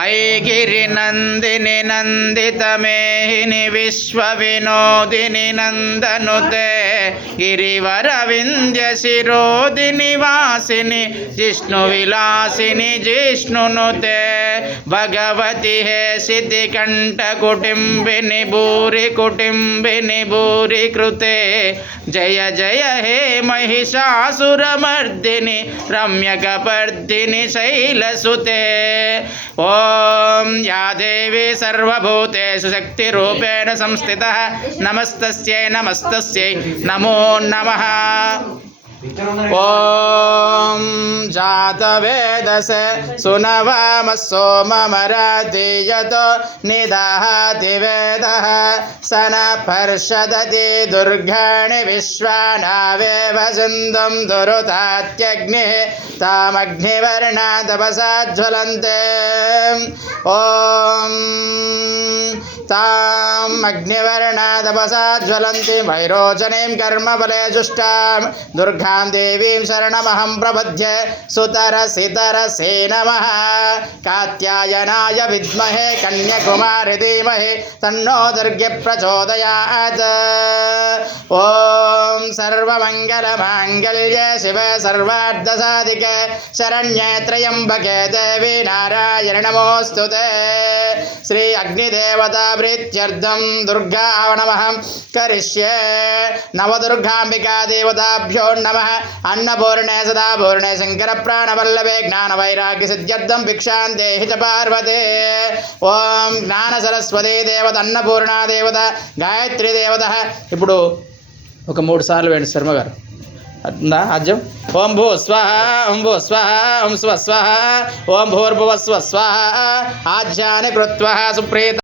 ऐगिरि नंदिनि नंदितमेहिनि विश्वविनोदिनि नंदनुते गिरिवरविंध्य शिरोदिनि वासिनि जिष्णुविलासिनि जिष्णुनुते भगवति हे सिद्धिकण्ठकुटिम्बिनि भूरि कुटिम्बिनि भूरि कृते जय जय हे महिषासुरमर्दिनि रम्यकपर्दिनि शैलसुते। ओम या देवी सर्वभूतेषु शक्तिरूपेण संस्थितः नमस्तस्यै नमस्तस्यै नमो नमः। ओम जातवेदसे सुनवाम सोममराधियतो निदहाति वेदः सन पर्षदति दुर्गाणि विश्वानावेव सिन्धुं दुरुतात्यग्निः तामग्निवर्णा तपसा ज्वलन्ते। ओम ताम् अग्निवर्णा तपसा ज्वलन्ति वैरोचनीं कर्मफले जुष्टां दुर्गां देवीं शरणमहं प्रपद्ये। सुतरसितरसे नमः कात्यायनाय विद्महे कन्याकुमारी धीमहि तन्नो दुर्गे प्रचोदयात्। ओम सर्वमंगलमांगल्ये शिवे सर्वार्थसाधिके शरण्ये त्र्यंबके देवी नारायणि नमोस्तुते। श्री अग्निदेवता प्रीत्यर्थं दुर्गावनमहं करिष्ये। नवदुर्गांबिका देवताभ्यो नमः। अन्नपूर्णे सदापूर्णे शंकरप्राणवल्लभे ज्ञानवैराग्यसिद्ध्यर्थं भिक्षां देहि च पार्वते। ओम ज्ञानसरस्वती देवता अन्नपूर्णा देवता गायत्री देवता। ఇప్పుడు ఒక 3 సార్లు వేయండి శర్మ గారు ఆజ్యం। ఓం భూ స్వాహ ఓం భూ స్వాహ ఓం స్వ స్వాహ ఓం భూర్భువ స్వ స్వాహ ఆజ్యాని కృత్వః సుప్రీత